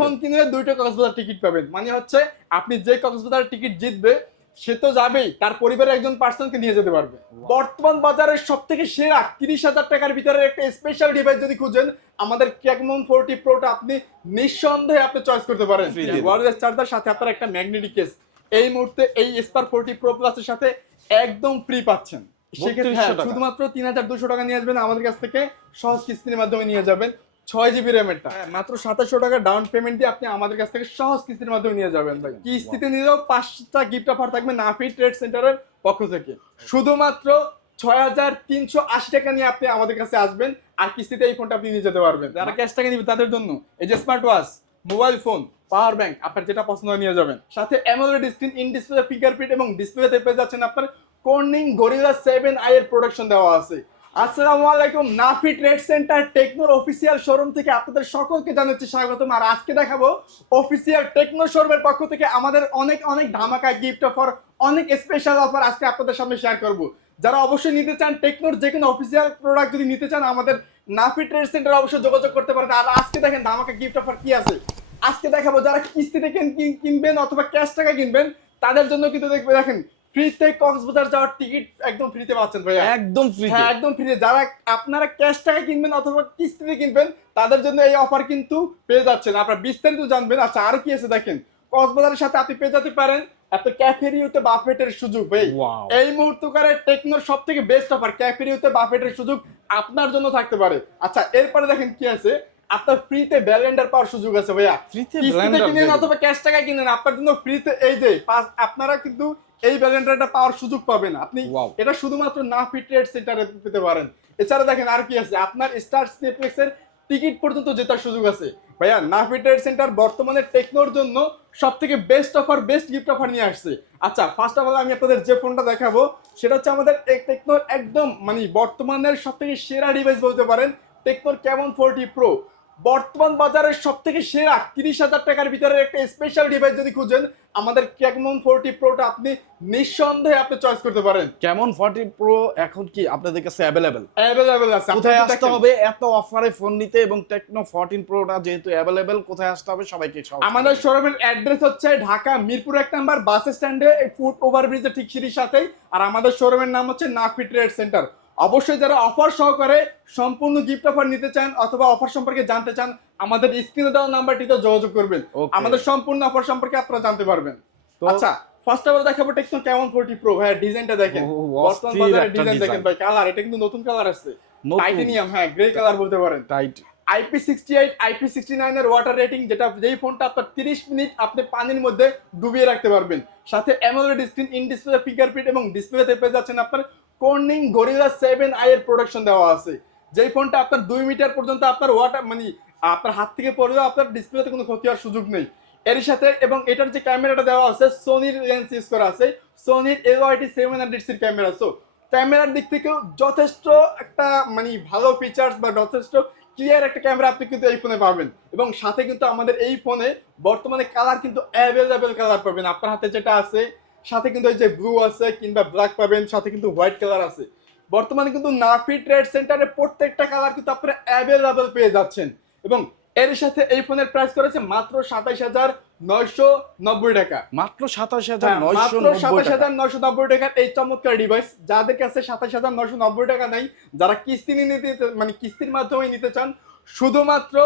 Phone কিনলে দুইটা Cox's Bazar ticket পাবেন। মানে হচ্ছে আপনি যে কক্সবাজার টিকিট জিতবে সে তো যাবেই তার পরিবারের একজন পার্সনকে নিয়ে যেতে পারবে। বর্তমান বাজারের সব থেকে সেরা তিরিশ হাজার টাকার ভিতরে একটা স্পেশাল ডিভাইস যদি খুঁজেন আমাদের ক্যাকমন ফোরটি প্রোটা আপনি নিঃসন্দেহে আপনি চয়েস করতে পারেন। ওয়ারলেস চার্জার সাথে আপনার একটা ম্যাগনেটিক কেস এই মুহূর্তে এই স্পার ফোরটি প্রো প্লাসের সাথে একদম ফ্রি পাচ্ছেন। সেক্ষেত্রে 3200 হ্যাঁ। শুধুমাত্র তিন হাজার দুশো টাকা নিয়ে আসবেন আমাদের কাছ থেকে সহজ কিস্তির মাধ্যমে নিয়ে যাবেন। ছয় জিবি র্যামেরটা মাত্র সাতাশশো টাকা ডাউন পেমেন্ট দিয়ে আপনি আমাদের কাছ থেকে সহজ কিস্তির মাধ্যমে নিয়ে যাবেন ভাই। কিস্তিতে নিলেও পাঁচটা গিফট অফার থাকবে নাফি ট্রেড সেন্টারের পক্ষ থেকে। শুধুমাত্র ছয় হাজার তিনশো আশি টাকা নিয়ে আপনি আমাদের কাছে আসবেন আর কিস্তিতে এই ফোনটা আপনি নিয়ে যেতে পারবেন। যারা ক্যাশ টাকা নিবে তাদের জন্য এই যে smart watch mobile phone power bank আপনার যেটা পছন্দ নিয়ে যাবেন। সাথে AMOLED screen in display fingerprint এবং ডিসপ্লেতে পেয়ে যাচ্ছেন আপনার কর্নিং গরিলা সেভেন আই এর প্রোডাকশন দেওয়া আছে। আসসালামু আলাইকুম নাফি ট্রেড সেন্টার টেকনোর অফিসিয়াল শোরুম থেকে আপনাদের সকলকে জানাচ্ছি স্বাগতম। আর আজকে দেখাবো অফিসিয়াল টেকনো শোরুমের পক্ষ থেকে আমাদের অনেক অনেক ধামাকা গিফট অফার অনেক স্পেশাল অফার আজকে আপনাদের সামনে শেয়ার করব। যারা অবশ্যই নিতে চান টেকনোর যে কোনো অফিসিয়াল প্রোডাক্ট যদি নিতে চান, আমাদের নাফি ট্রেড সেন্টার অবশ্যই যোগাযোগ করতে পারেন। আর আজকে দেখেন ধামাকা গিফট অফার কি আছে? আজকে দেখাবো যারা কিস্তিতে কিন- কিন- কিনবেন অথবা ক্যাশ টাকা কিনবেন, তাদের জন্য কিন্তু দেখবে, দেখেন ফ্রিতে কক্সবাজার যাওয়ার টিকিট একদম ফ্রিতে পাচ্ছেন ভাইয়া। একদম ফ্রি হ্যাঁ একদম ফ্রি যারা আপনারা ক্যাশ টাকা কিনবেন অথবা কিস্তিতে কিনবেন তাদের জন্য এই অফার কিন্তু পেয়ে যাচ্ছেন। আপনারা বিস্তারিত জানবেন। আচ্ছা আর কি আছে দেখেন? কক্সবাজারের সাথে আপনি পেয়ে যেতে পারেন এত ক্যাফেরিওতে বাফেটের সুযোগ ভাই। এই মুহূর্তকারে টেকনোর সব থেকে বেস্ট অফার ক্যাফেরিওতে বাফেটের সুযোগ আপনার জন্য থাকতে পারে। আচ্ছা এরপরে দেখেন কি আছে? আপনার ফ্রিতে ব্যালেন্ডার পাওয়ার সুযোগ আছে ভাইয়া। ফ্রিতে কিনেন অথবা ক্যাশ টাকায় কিনেন আপনার জন্য ফ্রিতে এই যে আপনারা কিন্তু এই ব্যালেন্ডারটা পাওয়ার সুযোগ পাবেন। আপনি এটা শুধুমাত্র না ফিটেড সেন্টারে পেতে পারেন। এছাড়া দেখেন আর কি আছে। আপনার স্টার সিনেপ্লেক্স এর টিকিট পর্যন্ত জেতার সুযোগ আছে। ভাইয়া না ফিটেড সেন্টার বর্তমানে টেকনোর জন্য সব থেকে best offer best gift offer নিয়ে আসছে। আচ্ছা ফার্স্ট অফ অল আমি আপনাদের যে ফোনটা দেখাবো সেটা হচ্ছে আমাদের টেকনোর একদম মানে বর্তমানের সব থেকে সেরা ডিভাইস বলতে পারেন। টেকনোর কেমন ফোরটি প্রো বর্তমান বাজারের সব থেকে সেরা তিরিশ হাজার টাকার ভিতরে একটা স্পেশাল ডিভাইস যদি খুঁজেন আমাদের ক্যাকমন ফোরটি প্রোটা আপনি নিঃসন্দেহে আপনি চয়েস করতে পারেন। কেমন 40 প্রো এখন কি আপনাদের কাছে অ্যাভেলেবেল অ্যাভেলেবেল আছে। কোথায় আসতে হবে এত অফারে ফোন নিতে এবং টেকনো 14 প্রোটা যেহেতু অ্যাভেলেবেল কোথায় আসতে হবে সবাইকে সব আমাদের শোরুমের অ্যাড্রেস হচ্ছে ঢাকা মিরপুর এক নাম্বার বাস স্ট্যান্ডে ফুট ওভারব্রিজের ঠিক সিঁড়ির সাথেই। আর আমাদের শোরুমের নাম হচ্ছে নাফি ট্রেড সেন্টার। অবশ্যই যারা অফার সহকারে সম্পূর্ণ গিফট অফার নিতে চান অথবা অফার সম্পর্কে জানতে চান আমাদের স্ক্রিনে দেওয়া নাম্বারটিতে যোগাযোগ করবেন। আমাদের সম্পূর্ণ অফার সম্পর্কে আপনারা জানতে পারবেন। তো- আচ্ছা ফার্স্ট অফ অল দেখাবো টেকনো কেমন ফোরটি প্রো ভাই ডিজাইনটা দেখেন। বর্তমান বাজারে ডিজাইন দেখেন ভাই কালার এটা কিন্তু নতুন কালার আসছে। টাইটেনিয়াম হ্যাঁ গ্রে কালার বলতে পারেন। Tight IP sixty eight IP sixty নাইনের ওয়াটার রেটিং যেটা যেই ফোনটা আপনার তিরিশ মিনিট আপনি পানির মধ্যে ডুবিয়ে রাখতে পারবেন। সাথে AMOLED screen in display fingerprint এবং ডিসপ্লেতে পেয়ে যাচ্ছেন আপনার কর্নিং গরিলা সেভেন আই এর প্রোডাকশন দেওয়া আছে। যেই ফোনটা আপনার দুই মিটার পর্যন্ত আপনার ওয়াটার মানে আপনার হাত থেকে পড়লেও আপনার ডিসপ্লেতে কোনো ক্ষতি হওয়ার সুযোগ নেই। এর সাথে এবং এটার যে ক্যামেরাটা দেওয়া আছে সোনির লেন্স ইউজ করা আছে। সোনির এলওয়াইটি সেভেন হান্ড্রেড সির ক্যামেরা সো ক্যামেরার দিক থেকেও যথেষ্ট একটা মানে ভালো ফিচার্স বা যথেষ্ট ক্লিয়ার একটা ক্যামেরা আপনি কিন্তু এই ফোনে পাবেন। এবং সাথে কিন্তু আমাদের এই ফোনে বর্তমানে কালার কিন্তু অ্যাভেলেবেল কালার পাবেন। আপনার হাতে যেটা আছে সাথে কিন্তু এই যে ব্লু আছে কিংবা ব্ল্যাক পাবেন সাথে কিন্তু হোয়াইট কালার আছে। বর্তমানে কিন্তু নাফি ট্রেড সেন্টারে প্রত্যেকটা কালার কিন্তু আপনারা অ্যাভেলেবেল পেয়ে যাচ্ছেন। এবং এর সাথে এই ফোনের প্রাইস করেছে মাত্র সাতাইশ হাজার নয়শো নব্বই টাকা। মাত্র 27990 হ্যাঁ, মাত্র সাতাশ হাজার নয়শো নব্বই টাকার এই চমৎকার ডিভাইস যাদের কাছে সাতাশ হাজার নয়শো নব্বই টাকা নাই যারা কিস্তি নিয়ে নিতে মানে কিস্তির মাধ্যমে নিতে চান শুধুমাত্র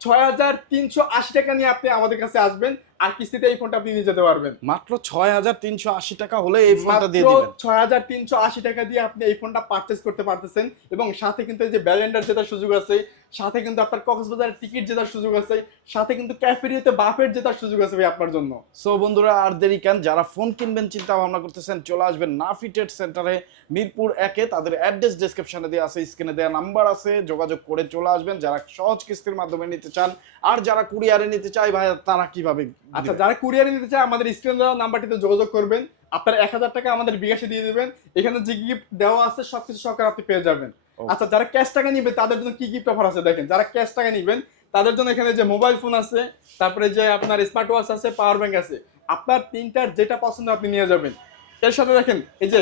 ছয় হাজার তিনশো আশি টাকা নিয়ে আপনি আমাদের কাছে আসবেন। আর কিস্তিতে এই ফোনটা আপনি নিয়ে যেতে পারবেন। মাত্র 6380 টাকা হলে এই ফোনটা দিয়ে দিবেন। ছয় হাজার তিনশো আশি টাকা দিয়ে আপনি এই ফোনটা পারচেস করতে পারতেছেন এবং সাথে কিন্তু এই যে ব্যালেন্ডার যেটা সুযোগ আছে সাথে কিন্তু আপনার কক্সবাজারের টিকিট জেতার সুযোগ আছে সাথে কিন্তু ক্যাফেরিওতে বাফের জেতার সুযোগ আছে ভাই আপনার জন্য। সো বন্ধুরা আর দেরি কেন? যারা ফোন কিনবেন চিন্তা ভাবনা করতেছেন চলে আসবেন নাফিটেড সেন্টারে মিরপুর একে তাদের অ্যাড্রেস ডেসক্রিপশনে দেওয়া আছে স্ক্রিনে দেওয়া নাম্বার আছে যোগাযোগ করে চলে আসবেন। যারা সহজ কিস্তির মাধ্যমে নিতে চান আর যারা কুরিয়ারে নিতে চায় ভাই তারা কীভাবে আচ্ছা যারা কুরিয়ারে নিতে চায় আমাদের স্ক্রিন দেওয়া নাম্বারটিতে যোগাযোগ করবেন। আপনার এক হাজার টাকা আমাদের বিকাশে দিয়ে দেবেন। এখানে যে গিফট দেওয়া আছে সবকিছু সরকার আপনি পেয়ে যাবেন. আচ্ছা যারা ক্যাশ টাকা নিবে তাদের জন্য কি গিফট অফার আছে দেখেন? যারা ক্যাশ টাকা নিবেন তাদের জন্য এখানে যে মোবাইল ফোন আছে তারপরে যে আপনার স্মার্ট ওয়াচ আছে পাওয়ার ব্যাংক আছে আপনার তিনটার যেটা পছন্দ আপনি নিয়ে যাবেন। এর সাথে দেখেন এই যে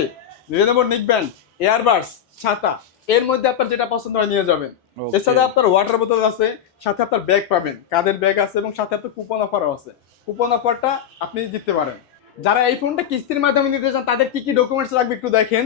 রেনোভো নিক ব্যান্ড এয়ারবাডস ছাতা এর মধ্যে আপনার যেটা পছন্দ হয় নিয়ে যাবেন. এর সাথে আপনার ওয়াটার বোতল আছে সাথে আপনার ব্যাগ পাবেন কাদের ব্যাগ আছে এবং সাথে আপনার কুপন অফারও আছে। কুপন অফারটা আপনি জিততে পারেন। যারা এই ফোনটা কিস্তির মাধ্যমে নিতে চান তাদের কি কি ডকুমেন্টস লাগবে একটু দেখেন।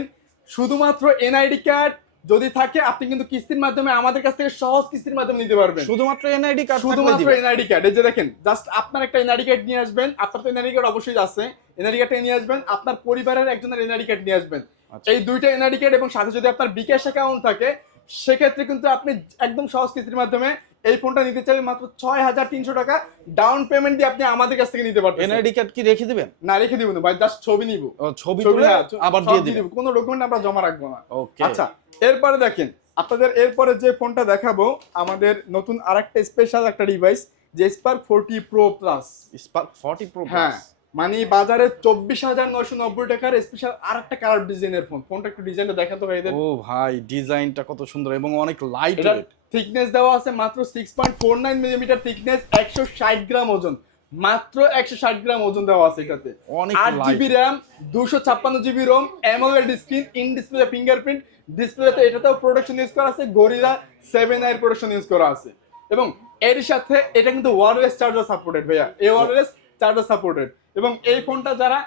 শুধুমাত্র এনআইডি কার্ড যদি থাকে আপনি কিন্তু কিস্তির মাধ্যমে আমাদের কাছ থেকে সহজ কিস্তির মাধ্যমে নিতে পারবেন। শুধুমাত্র এনআইডি কার্ড শুধুমাত্র এনআইডি কার্ড। এই যে দেখেন জাস্ট আপনার একটা এনআইডি কার্ড নিয়ে আসবেন। আপনার তো এনআইডি কার্ড অবশ্যই আছে। এনআইডি কার্ডটা নিয়ে আসবেন আপনার পরিবারের একজনের এনআইডি কার্ড নিয়ে আসবেন। আচ্ছা। এই দুইটা এনআইডি কার্ড এবং সাথে যদি আপনার বিকাশ অ্যাকাউন্ট থাকে সেক্ষেত্রে কিন্তু আপনি একদম সহজ কিস্তির মাধ্যমে এই ফোনটা নিতে চাইলে মাত্র ছয় হাজার তিনশো টাকা ডাউন পেমেন্ট দিয়ে আপনি আমাদের কাছ থেকে নিতে পারবেন এনআইডি কার্ড কি রেখে দিবেন? না রেখে দিব না ভাই জাস্ট ছবি নিব। ছবি তুলে হ্যাঁ, আবার দিয়ে দিব। কোনো ডকুমেন্ট আমরা জমা রাখব না। ওকে আচ্ছা এরপরে দেখেন আপনাদের এরপরে যে ফোনটা দেখাবো আমাদের নতুন আরেকটা স্পেশাল একটা ডিভাইস যে Spark forty pro plus Spark 40 pro হ্যাঁ মানে বাজারে চব্বিশ হাজার নয়শো নব্বই টাকার স্পেশাল আর একটা কালার ডিজাইনের ফোন ফোনটা একটু ডিজাইনটা দেখাতো ভাইদের। ও ভাই ডিজাইনটা কত সুন্দর এবং অনেক লাইট থিকনেস দেওয়া আছে মাত্র six point four nine millimetre thickness একশো ষাট গ্রাম ওজন। মাত্র একশো ষাট গ্রাম ওজন দেওয়া আছে এটাতে। আট জিবি র্যাম দুশো ছাপ্পান্ন GB ROM AMOLED screen in display fingerprint ডিসপ্লেতে এটাতেও প্রোডাকশন ইউজ করা আছে গরিলা সেভেন আইয়ের প্রোডাকশন ইউজ করা আছে। এবং এর সাথে এটা কিন্তু ওয়ারলেস চার্জার সাপোর্টেড ভাইয়া। এই ওয়ারলেস চার্জার সাপোর্টেড এবং এই ফোনটা যারা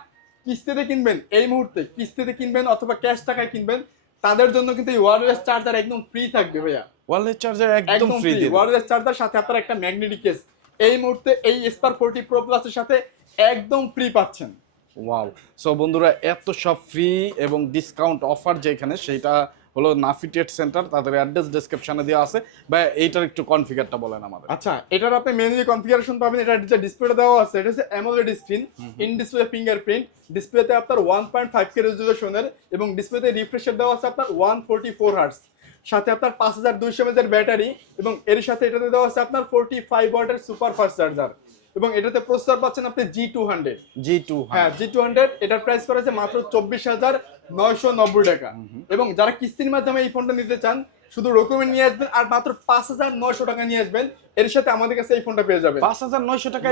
কিস্তিতে কিনবেন এই মুহূর্তে কিস্তিতে কিনবেন অথবা ক্যাশ টাকায় কিনবেন তাদের জন্য কিন্তু এই ওয়ারলেস চার্জার একদম ফ্রি থাকবে ভাইয়া। ওয়ালেট চার্জার একদম ফ্রি ওয়ারলেস চার্জার সাথে আপনার একটা ম্যাগনেটিক কেস এই মুহূর্তে এই স্পার ফোরটি প্রো প্লাসের সাথে একদম ফ্রি পাচ্ছেন। ওয়াও সো বন্ধুরা এত সব ফ্রি এবং ডিসকাউন্ট অফার যেখানে সেটা হলো নাফিটেড সেন্টার তাদের অ্যাড্রেস ডেসক্রিপশনে দেওয়া আছে। বা এইটার একটু কনফিগারটা বলেন আমাদের। আচ্ছা এটার আপনি মেনু কনফিগারেশন পাবেন এটা যে ডিসপ্লেটা দেওয়া আছে এটা হচ্ছে AMOLED screen in display fingerprint ডিসপ্লেতে আপনার ওয়ান পয়েন্ট ফাইভ কে রেজুলেশনের এবং ডিসপ্লেতে রিফ্রেশার দেওয়া আছে আপনার ওয়ান ফোর্টি ফোর হার্স সাথে আপনার পাঁচ হাজার দুইশো এমএজের ব্যাটারি এবং এর সাথে এটাতে দেওয়া আছে আপনার ফোর্টি ফাইভ ওয়াটের সুপার ফাস্ট চার্জার এবং এটাতে প্রসেসর পাচ্ছেন আপনি G two hundred G two হ্যাঁ জি টু হান্ড্রেড এটার প্রাইস করেছে মাত্র চব্বিশ হাজার নয়শো নব্বই টাকা। এবং যারা কিস্তির মাধ্যমে এই ফোনটা নিতে চান শুধু ডকুমেন্ট নিয়ে আসবেন আর মাত্র পাঁচ হাজার নয়শো টাকা নিয়ে আসবেন। এর সাথে আমাদের কাছে এই ফোনটা পেয়ে যাবেন। পাঁচ হাজার নয়শো টাকা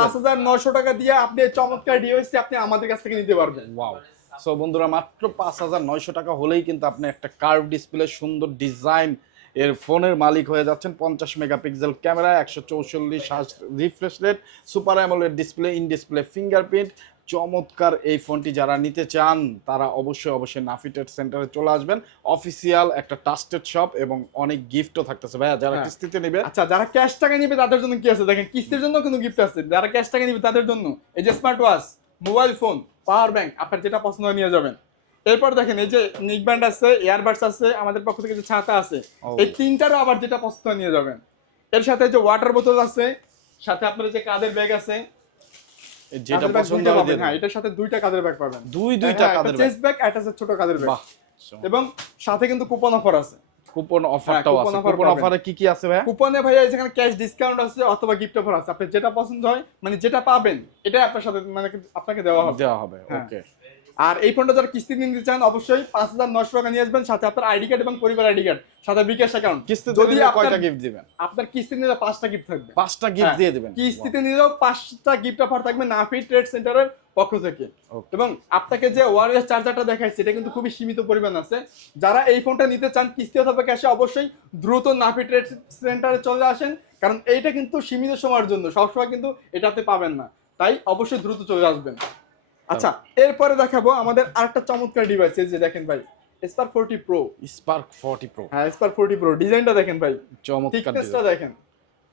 পাঁচ হাজার নয়শো টাকা দিয়ে আপনি চমৎকার ডিভাইসটি আপনি আমাদের কাছ থেকে নিতে পারবেন। ওয়াও সো বন্ধুরা মাত্র পাঁচ হাজার নয়শো টাকা হলেই কিন্তু আপনি একটা কার্ভ ডিসপ্লে সুন্দর ডিজাইন এর ফোনের মালিক হয়ে যাচ্ছেন। পঞ্চাশ মেগাপিক্সেল ক্যামেরা একশো চৌচল্লিশ refresh rate super AMOLED display in display fingerprint চমৎকার এই ফোনটি যারা নিতে চান তারা অবশ্যই অবশ্যই নাফিটেড সেন্টারে চলে আসবেন। অফিসিয়াল একটা টাস্টেড শপ এবং অনেক গিফটও থাকতেছে। ভাইয়া যারা হ্যাঁ। কিস্তিতে নেবে আচ্ছা যারা ক্যাশ টাকা নিবে তাদের জন্য কি আছে? দেখেন কিস্তির জন্য কোনো গিফট আছে। যারা ক্যাশ টাকা নিবে তাদের জন্য। এই যে smart watch mobile phone power bank আপনার যেটা পছন্দ নিয়ে যাবেন। এরপর দেখেন এই যে নিক ব্যান্ড আছে ইয়ারবাডস আছে আমাদের পক্ষ থেকে যে ছাতা আছে এই তিনটারও আবার যেটা পছন্দ নিয়ে যাবেন। এর সাথে যে ওয়াটার বোতল আছে সাথে আপনার যে কাদের ব্যাগ আছে যেটা পছন্দ হবে হ্যাঁ এটার সাথে দুইটা কাদের ব্যাগ পাবেন। দুই দুইটা হ্যাঁ, কাদের চেস্ট ব্যাগ একটা ছোট কাদের ব্যাগ এবং সাথে কিন্তু কুপন অফার আছে। কুপন অফারটাও কুপন আছে। কুপন অফারে কি কি আছে ভাইয়া? কুপনে ভাইয়া যেখানে ক্যাশ ডিসকাউন্ট আছে অথবা গিফট অফার আছে। আপনি যেটা পছন্দ হয় মানে যেটা পাবেন এটাই আপনার সাথে মানে আপনাকে দেওয়া হবে। দেওয়া হবে হ্যাঁ। ওকে আর এই ফোনটা যারা কিস্তি নিতে চান অবশ্যই পাঁচ হাজার নশো টাকা নিয়ে আসবেন সাথে আপনার আইডি কার্ড এবং পরিবার আইডি কার্ড সাথে বিকাশ অ্যাকাউন্ট কিস্তিতে যদি কয়টা গিফট দিবেন? আপনার কিস্তি নিলে পাঁচটা গিফট থাকবে। পাঁচটা গিফট হ্যাঁ, দিয়ে দিবেন। কিস্তিতে নিলেও পাঁচটা গিফট অফার থাকবে নাফি ট্রেড সেন্টারের পক্ষ থেকে। এবং আপনাকে যে ওয়ারলেস চার্জারটা দেখাইছে এটা কিন্তু খুবই সীমিত পরিমাণ আছে। যারা এই ফোনটা নিতে চান কিস্তি অথবা ক্যাশে অবশ্যই দ্রুত নাফি ট্রেড সেন্টারে চলে আসেন। কারণ এইটা কিন্তু সীমিত সময়ের জন্য সবসময় কিন্তু এটাতে পাবেন না। তাই অবশ্যই দ্রুত চলে আসবেন। আচ্ছা এরপরে দেখাবো আমাদের আরেকটা চমৎকার ডিভাইস এই যে দেখেন ভাই Spark forty pro Spark 40 pro হ্যাঁ স্পার ফোরটি প্রো ডিজাইনটা দেখেন ভাই চমৎকার design। দেখেন।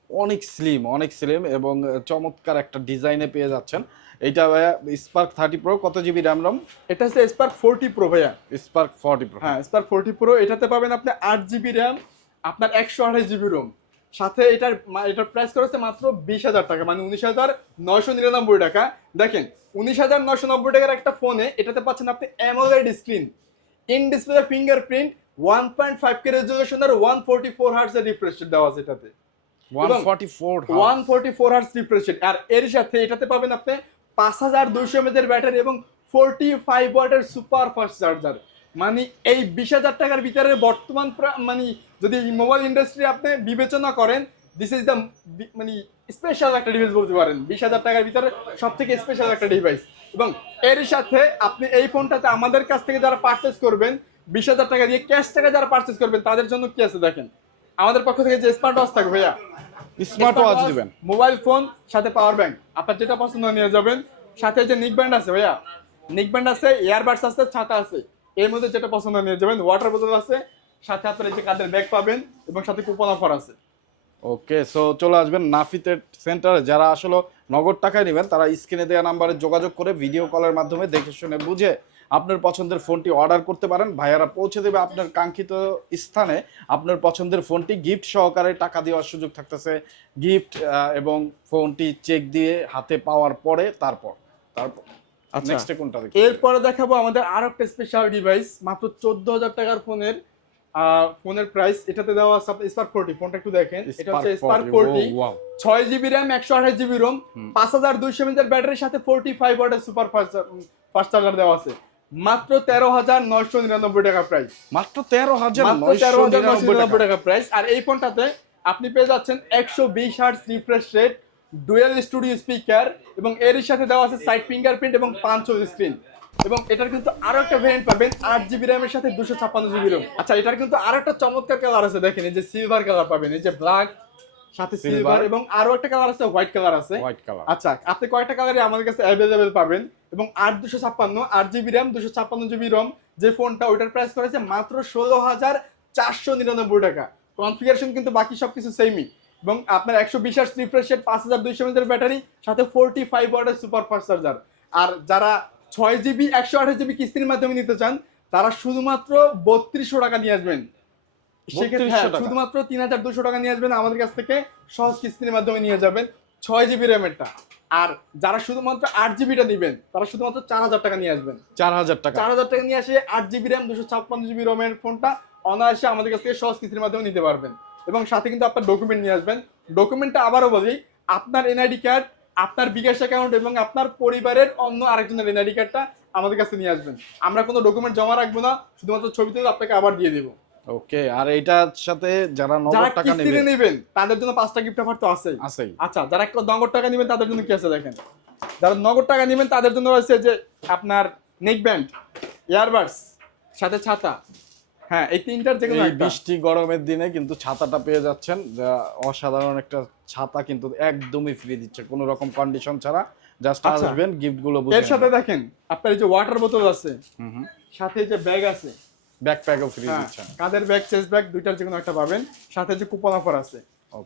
অনেক স্লিম অনেক স্লিম এবং চমৎকার একটা ডিজাইনে পেয়ে যাচ্ছেন। এইটা ভাইয়া স্পার্ক 30 প্রো কত জিবি র্যাম রম এটা হচ্ছে স্পার্ক ফোরটি প্রো ভাইয়া। স্পার্ক 40 প্রো হ্যাঁ স্পার ফোরটি প্রো এটাতে পাবেন আপনি আট জিবি র্যাম আপনার একশো আঠাশ জিবি রোম সাথে এটার এটার প্রাইস করেছে মাত্র বিশ হাজার টাকা মানে উনিশ হাজার নয়শো নিরানব্বই টাকা। দেখেন উনিশ হাজার নয়শো নব্বই টাকার একটা ফোনে এটাতে পাচ্ছেন আপনি AMOLED screen in display fingerprint one point five K রেজুলেশনের one forty four hertz এর রিফ্রেশ দেওয়া আছে এটাতে। 144 one forty four hertz refresh আর এর সাথে এটাতে পাবেন আপনি পাঁচ হাজার দুইশো এমএদের ব্যাটারি এবং ফোরটি ফাইভ ওয়াটের সুপার ফাস্ট চার্জার মানে এই বিশ হাজার টাকার ভিতরে বর্তমান মানে যদি মোবাইল ইন্ডাস্ট্রি আপনি বিবেচনা করেন দিস ইজ দ্য মানে স্পেশাল একটা ডিভাইস বলতে পারেন। বিশ হাজার টাকার ভিতরে সব থেকে স্পেশাল একটা ডিভাইস এবং এর সাথে আপনি এই ফোনটাতে আমাদের কাছ থেকে যারা পারচেস করবেন বিশ হাজার টাকা দিয়ে ক্যাশ টাকা যারা পার্চেস করবেন তাদের জন্য কি আছে দেখেন? আমাদের পক্ষ থেকে যে স্মার্ট ওয়াচ থাকবে ভাইয়া। স্মার্ট ওয়াচ দিবেন। মোবাইল ফোন সাথে পাওয়ার ব্যাংক আপনার যেটা পছন্দ নিয়ে যাবেন সাথে যে নিক ব্যান্ড আছে ভাইয়া। নিক ব্যান্ড আছে ইয়ারবাডস আছে ছাতা আছে। এর মধ্যে যেটা পছন্দ নিয়ে যাবেন ওয়াটার বোতল আছে সাথে আপনার এই যে কাঁধের ব্যাগ পাবেন এবং সাথে কুপন অফার আছে। ওকে সো চলে আসবেন নাফিতের সেন্টারে যারা আসলে নগদ টাকায় নেবেন তারা স্ক্রিনে দেওয়া নাম্বারে যোগাযোগ করে ভিডিও কলের মাধ্যমে দেখে শুনে বুঝে আপনার পছন্দের ফোনটি অর্ডার করতে পারেন। ভাইয়ারা পৌঁছে দেবে আপনার কাঙ্ক্ষিত স্থানে। আপনার পছন্দের ফোনটি গিফট সহকারে টাকা দেওয়ার সুযোগ থাকতেছে। গিফট এবং ফোনটি চেক দিয়ে হাতে পাওয়ার পরে তারপর তারপর। আচ্ছা। নেক্সটে কোনটা দেখি এরপরে দেখাবো আমাদের আরও একটা স্পেশাল ডিভাইস মাত্র চোদ্দ হাজার টাকার ফোনের ফোনের প্রাইস এটাতে দেওয়া আছে আপনার স্পার্ক ফোরটি ফোনটা একটু দেখেন। এটা হচ্ছে স্পার্ক ফোরটি ছয় জিবি র্যাম একশো আঠাশ জিবি রোম পাঁচ হাজার দুইশো মিটার ব্যাটারির সাথে ফোরটি ফাইভ ওয়াটের সুপার ফাস্ট চার্জার দেওয়া আছে। মাত্র তেরো হাজার নয়শো নিরানব্বই টাকা প্রাইস মাত্র তেরো হাজার তেরো হাজার নয়শো নিরানব্বই টাকা। প্রাইস আর এই ফোনটাতে আপনি পেয়ে যাচ্ছেন একশো বিশ hertz refresh rate dual studio speaker এবং এর সাথে দেওয়া আছে সাইড ফিঙ্গারপ্রিন্ট এবং পাঁচ স্ক্রিন এবং এটার কিন্তু আরও একটা ভেরিয়েন্ট পাবেন আট জিবি র্যামের সাথে দুশো ছাপ্পান্ন জিবি রোম আচ্ছা এটার কিন্তু আরও একটা চমৎকার কালার আছে দেখেন এই যে সিলভার কালার পাবেন এই যে ব্ল্যাক সাথে সিলভার এবং আরও একটা কালার আছে হোয়াইট কালার আছে। হোয়াইট কালার আচ্ছা আপনি কয়টা কালারে আমাদের কাছে অ্যাভেলেবেল পাবেন? এবং আট দুশো ছাপ্পান্ন আট জিবি র্যাম দুশো ছাপ্পান্ন জিবি রম যে ফোনটা ওইটার প্রাইস করেছে মাত্র ষোলো হাজার চারশো নিরানব্বই টাকা। কনফিগারেশন কিন্তু বাকি সবকিছু সেমই এবং আপনার একশো বিশ রিফ্রেশ পাঁচ হাজার দুইশো মিটার ব্যাটারি সাথে ফোরটি ফাইভ ওয়াটের সুপার ফাস্ট চার্জার আর যারা ছয় জিবি একশো আঠাশ জিবি কিস্তির মাধ্যমে নিতে চান তারা শুধুমাত্র বত্রিশশো টাকা নিয়ে আসবেন। সেক্ষেত্রে 3200 হ্যাঁ। শুধুমাত্র তিন হাজার দুশো টাকা নিয়ে আসবেন আমাদের কাছ থেকে সহজ কিস্তির মাধ্যমে নিয়ে যাবেন ছয় জিবি র্যামেরটা আর যারা শুধুমাত্র আট জিবিটা দিবেন তারা শুধুমাত্র চার হাজার টাকা নিয়ে আসবেন। চার হাজার টাকা। চার হাজার টাকা নিয়ে আসে আট জিবি র্যাম দুশো ছাপ্পান্ন জিবি রোমের ফোনটা অনায়াসে আমাদের কাছ থেকে সহজ কিস্তির মাধ্যমে নিতে পারবেন। এবং সাথে কিন্তু আপনার ডকুমেন্ট নিয়ে আসবেন। ডকুমেন্টটা আবারও বলি আপনার এনআইডি কার্ড আপনার বিকাশ অ্যাকাউন্ট এবং আপনার পরিবারের অন্য আরেকজনের এনআইডি কার্ডটা আমাদের কাছে নিয়ে আসবেন। আমরা কোনো ডকুমেন্ট জমা রাখব না শুধুমাত্র ছবি তুলে আপনাকে আবার দিয়ে দেবো। ওকে আর এটার সাথে যারা নগদ টাকা কিস্তিতে নেবে নেবেন তাদের জন্য পাঁচটা গিফট অফার তো আছেই। আছেই। আচ্ছা যারা একটু নগদ টাকা নেবেন তাদের জন্য কি আছে দেখেন? যারা নগদ টাকা নেবেন তাদের জন্য আছে যে আপনার নেক ব্যান্ড ইয়ারবাডস সাথে ছাতা হ্যাঁ এই তিনটার যে কোনো বৃষ্টি গরমের দিনে কিন্তু ছাতাটা পেয়ে যাচ্ছেন যা অসাধারণ একটা ছাতা কিন্তু একদমই ফ্রি দিচ্ছে কোনো রকম কন্ডিশন ছাড়া। জাস্ট আচ্ছা। আসবেন গিফটগুলো এর সাথে দেখেন আপনার এই যে ওয়াটার বোতল আছে সাথে যে ব্যাগ আছে। ব্যাকপ্যাকও ফ্রি দিচ্ছেন। কাদের ব্যাগ চেস্ট ব্যাগ দুইটার যে কোনো একটা পাবেন। সাথে যে কুপন অফার আছে.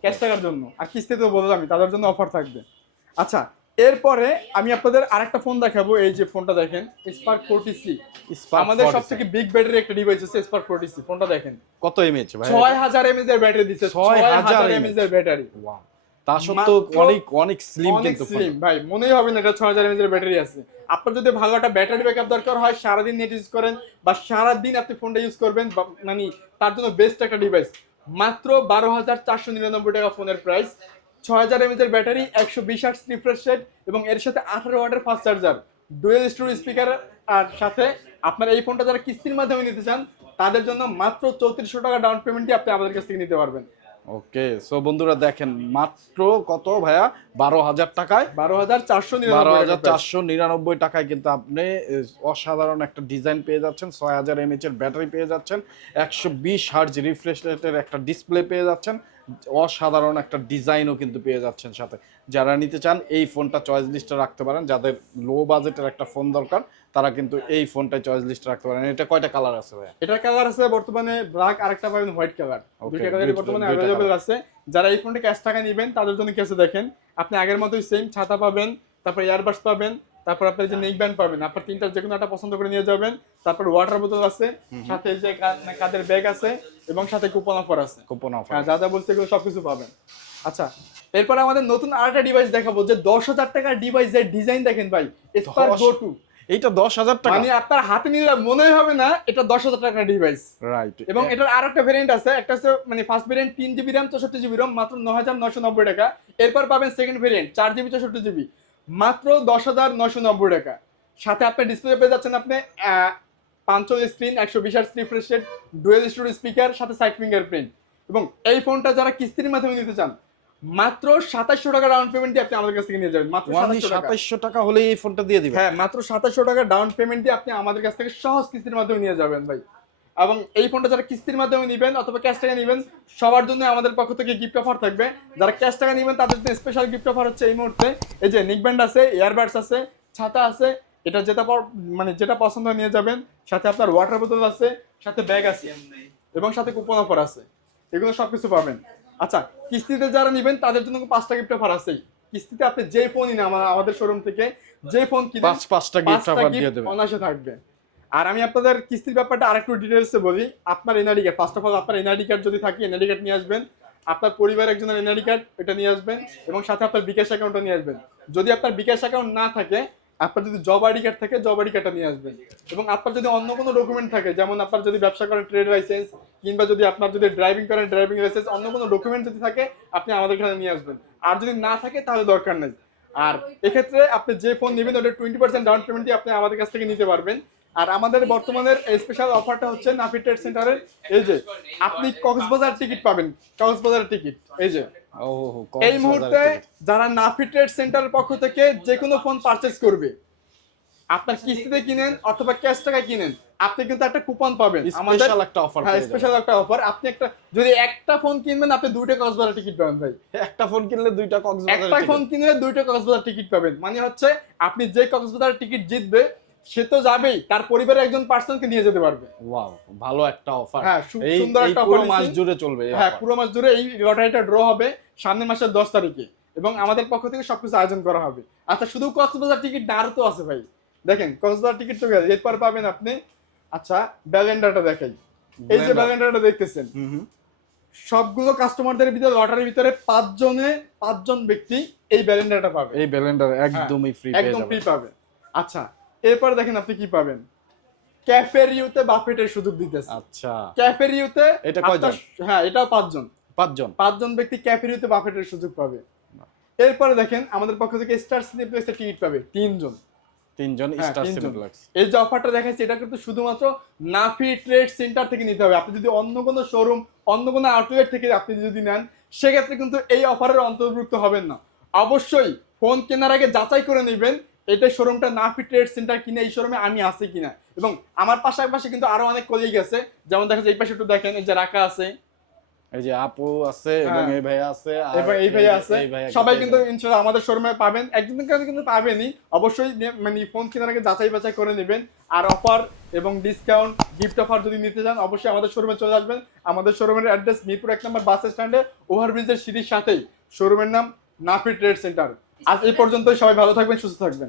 ক্যাশ টাকার জন্য। আর কিস্তিতে তো বললাম তাদের জন্য অফার থাকবে। আচ্ছা এরপরে আমি আপনাদের আরেকটা ফোন দেখাবো এই যে ফোনটা দেখেন স্পার্ক ফোরটি সি আমাদের সব থেকে বিগ ব্যাটারি একটা ডিভাইস আছে স্পার্ক ফোরটি সি ফোনটা দেখেন। কত এমএইচ ভাই? ছয় হাজার এমএজ এর ব্যাটারি দিচ্ছে ছয় হাজার এমএজ এর ব্যাটারি তা সত্ত্বেও অনেক অনেক স্লিম কিন্তু স্লিম ভাই মনেই হবে না এটা ছয় হাজার এমএজ এর ব্যাটারি আছে। আপনার যদি ভালো একটা ব্যাটারি ব্যাকআপ দরকার হয় সারাদিন নেট ইউজ করেন বা সারাদিন আপনি ফোনটা ইউজ করবেন মানে তার জন্য বেস্ট একটা ডিভাইস মাত্র বারো হাজার চারশো নিরানব্বই টাকা ফোনের প্রাইস ছয় হাজার এমএজ এর ব্যাটারি একশো বিশ আট রিফ্রেশ রেট এবং এর সাথে আঠারো ওয়াটের fast charger dual storage speaker আর সাথে আপনার এই ফোনটা যারা কিস্তির মাধ্যমে নিতে চান তাদের জন্য মাত্র চৌত্রিশশো টাকা ডাউন পেমেন্টই আপনি আমাদের কাছ থেকে নিতে পারবেন। ওকে সো বন্ধুরা দেখেন মাত্র কত ভাইয়া? বারো হাজার টাকায়। বারো হাজার চারশো বারো হাজার চারশো নিরানব্বই টাকায় কিন্তু আপনি অসাধারণ একটা ডিজাইন পেয়ে যাচ্ছেন ছয় হাজার এমএচ এর ব্যাটারি পেয়ে যাচ্ছেন একশো বিশ হার্জ রিফ্রেশ রেটের একটা ডিসপ্লে পেয়ে যাচ্ছেন অসাধারণ একটা ডিজাইনও কিন্তু পেয়ে যাচ্ছেন সাথে। যারা নিতে চান এই ফোনটা চয়েস লিস্টে রাখতে পারেন। যাদের লো বাজেটের একটা ফোন দরকার তারা কিন্তু এই ফোনটা চয়েস লিস্টে রাখতে পারেন। এটা কয়টা কালার আছে ভাইয়া? এটার কালার আছে বর্তমানে ব্ল্যাক আরেকটা পাবেন হোয়াইট কালার দুইটা কালারই বর্তমানে অ্যাভেলেবেল আছে। যারা এই ফোনটা ক্যাশ টাকা নেবেন তাদের জন্য কেসে দেখেন। আপনি আগের মতোই সেম ছাতা পাবেন তারপর ইয়ারবাডস পাবেন তারপর আপনার যে নেক ব্যান্ড পাবেন আপনার তিনটার যে কোনো একটা পছন্দ করে নিয়ে যাবেন। তারপর ওয়াটার বোতল আছে সাথে যে মানে কাদের ব্যাগ আছে এবং সাথে কুপন অফার আছে। কুপন অফার হ্যাঁ যা যা বলছে এগুলো সবকিছু পাবেন। আচ্ছা এরপর আমাদের নতুন আরেকটা ডিভাইস দেখাবো যে দশ হাজার টাকার ডিভাইস এর ডিজাইন দেখেন ভাই স্পার্ক দশ- গো টু এইটা দশ হাজার টাকা? মানে আপনার হাতে নিলে মনে হবে না এটা দশ হাজার টাকার ডিভাইস রাইট এবং এটার আর একটা ভেরিয়েন্ট আছে একটা আছে মানে ফার্স্ট ভেরিয়েন্ট তিন জিবি র্যাম চৌষট্টি জিবি রম মাত্র ন হাজার নশো নব্বই টাকা। এরপর পাবেন সেকেন্ড ভেরিয়েন্ট চার জিবি চৌষট্টি জিবি মাত্র দশ হাজার নয়শো নব্বই টাকা। সাথে আপনি ডিসপ্লে পেয়ে যাচ্ছেন আপনি পাঁচশো স্ক্রিন একশো বিশ আট refresh rate dual story speaker সাথে সাইড ফিঙ্গার প্রিন্ট এবং এই ফোনটা যারা কিস্তির মাধ্যমে নিতে চান মাত্র সাতাশশো টাকা ডাউন পেমেন্ট দিয়ে আপনি আমাদের কাছ থেকে নিয়ে যাবেন। মাত্র সাতাশশো টাকা। হলে এই ফোনটা দিয়ে দিবেন। হ্যাঁ মাত্র সাতাশশো টাকা ডাউন পেমেন্ট দিয়ে আপনি আমাদের কাছ থেকে সহজ কিস্তির মাধ্যমে নিয়ে যাবেন ভাই। এবং এই ফোনটা যারা কিস্তির মাধ্যমে নেবেন অথবা ক্যাশ টাকা নেবেন সবার জন্য আমাদের পক্ষ থেকে গিফট অফার থাকবে। যারা ক্যাশ টাকা নেবেন তাদের জন্য স্পেশাল গিফট অফার হচ্ছে এই মুহূর্তে। এই যে নিকব্যান্ড আছে ইয়ারবাডস আছে ছাতা আছে এটা যেটা মানে যেটা পছন্দ নিয়ে যাবেন। সাথে আপনার ওয়াটার বোতল আছে সাথে ব্যাগ আছে এবং সাথে কুপন অফার আছে। এগুলো সবকিছু পাবেন। আচ্ছা কিস্তিতে যারা নেবেন তাদের জন্য পাঁচটা গিফট অফার আছেই। কিস্তিতে আপনি যে ফোনই না আমাদের শোরুম থেকে যে ফোন পাঁচ পাঁচটা গিফট অফার দিয়ে দেবে অনায়াসে থাকবে। আর আমি আপনাদের কিস্তির ব্যাপারটা আরেকটু ডিটেলসে বলি। আপনার NID card first of all আপনার এনআইডি কার্ড যদি থাকে এনআইডি কার্ড নিয়ে আসবেন। আপনার পরিবার একজনের এনআইডি কার্ড এটা নিয়ে আসবেন। এবং সাথে আপনার বিকাশ অ্যাকাউন্টটা নিয়ে আসবেন। যদি আপনার বিকাশ অ্যাকাউন্ট না থাকে, আপনার যদি জব আইডি কার্ড থাকে জব আইডি কার্ডটা নিয়ে আসবেন। এবং আপনার যদি অন্য কোনো ডকুমেন্ট থাকে, যেমন আপনার যদি ব্যবসা করেন ট্রেড লাইসেন্স কিংবা যদি আপনার যদি ড্রাইভিং করেন ড্রাইভিং লাইসেন্স অন্য কোনো ডকুমেন্ট যদি থাকে, আপনি আমাদের এখানে নিয়ে আসবেন। আর যদি না থাকে, তাহলে দরকার নেই। আর এক্ষেত্রে আপনি যে ফোন নেবেন, ওটা টোয়েন্টি পার্সেন্ট ডাউন পেমেন্ট আপনি আমাদের কাছ থেকে নিতে পারবেন। আর আমাদের বর্তমানের স্পেশাল অফারটা হচ্ছে নাফি ট্রেড সেন্টারের এই যে আপনি কক্সবাজার টিকিট পাবেন। কক্সবাজার টিকিট এই যে এই মুহূর্তে যারা নাফি ট্রেড সেন্টারের পক্ষ থেকে যে কোনো ফোন পারচেজ করবে আপনার কিস্তিতে কিনেন অথবা ক্যাশ টাকায় কিনেন আপনি কিন্তু একটা কুপন পাবেন। আমাদের একটা অফার হ্যাঁ স্পেশাল একটা অফার আপনি একটা যদি একটা ফোন কিনবেন আপনি দুইটা কক্সবাজার টিকিট পাবেন ভাই। একটা ফোন কিনলে দুইটা একটা ফোন কিনলে দুইটা কক্সবাজার টিকিট পাবেন। মানে হচ্ছে আপনি যে কক্সবাজার টিকিট জিতবে সে তো যাবেই তার পরিবারের একজন পার্সনকে নিয়ে যেতে পারবে। ওয়াও ভালো একটা অফার হ্যাঁ, সুন্দর একটা পুরো মাস জুড়ে চলবে হ্যাঁ পুরো মাস জুড়ে এই লটারিটা ড্র হবে সামনের মাসের দশ তারিখে। এবং আমাদের পক্ষ থেকে সবকিছু আয়োজন করা হবে। আচ্ছা শুধু কক্সবাজার টিকিট আরও তো আছে ভাই। দেখেন কক্সবাজার টিকিট তো গেছে এরপর পাবেন আপনি। আচ্ছা ব্যালেন্ডারটা দেখাই। এই যে। ব্যালেন্ডারটা দেখতেছেন। সবগুলো কাস্টমারদের ভিতরে লটারির ভিতরে পাঁচজনে পাঁচজন ব্যক্তি এই ব্যালেন্ডারটা পাবে। এই ব্যালেন্ডার একদমই ফ্রি একদম ফ্রি পাবে। আচ্ছা এরপর দেখেন আপনি কি পাবেন? ক্যাফের ইউতে বাফেটের সুযোগ দিতেছে। আচ্ছা। ক্যাফের ইউতে এটা কয়জন? হ্যাঁ এটাও পাঁচজন। পাঁচজন? পাঁচজন ব্যক্তি ক্যাফের ইউতে বাফেটের সুযোগ পাবে। এরপরে দেখেন আমাদের পক্ষ থেকে স্টার সিনেপ্লেক্সের টিকিট পাবে তিনজন। তিনজন হ্যাঁ, স্টার সিনেপ্লেক্স এই যে অফারটা দেখাচ্ছি এটা কিন্তু শুধুমাত্র নাফি ট্রেড সেন্টার থেকে নিতে হবে। আপনি যদি অন্য কোনো শোরুম অন্য কোনো আউটলেট থেকে আপনি যদি নেন সেক্ষেত্রে কিন্তু এই অফারের অন্তর্ভুক্ত হবেন না। অবশ্যই ফোন কেনার আগে যাচাই করে নেবেন এটা শোরুমটা নাফি ট্রেড সেন্টার কিনে এই শোরুমে আমি আছি কিনা। এবং আমার পাশাপাশি কিন্তু আরও অনেক কলিগ আছে। যেমন দেখা যায় এই পাশে একটু দেখেন এই যে রাখা আছে। এই যে আপু আছে এবং হ্যাঁ। এই ভাইয়া আছে এবং এই ভাইয়া আছে। সবাই কিন্তু যাবে। ইনশাল্লাহ আমাদের শোরুমে পাবেন। একজন কাছে কিন্তু পাবেনই। অবশ্যই মানে ফোন কেনার আগে যাচাই বাছাই করে নেবেন। আর অফার এবং ডিসকাউন্ট গিফট অফার যদি নিতে চান অবশ্যই আমাদের শোরুমে চলে আসবেন। আমাদের শোরুমের অ্যাড্রেস মিরপুর এক নম্বর বাস স্ট্যান্ডে ওভারব্রিজের সিঁড়ির সাথেই। শোরুমের নাম নাফি ট্রেড সেন্টার আজ এই পর্যন্তই। সবাই ভালো থাকবেন সুস্থ থাকবেন।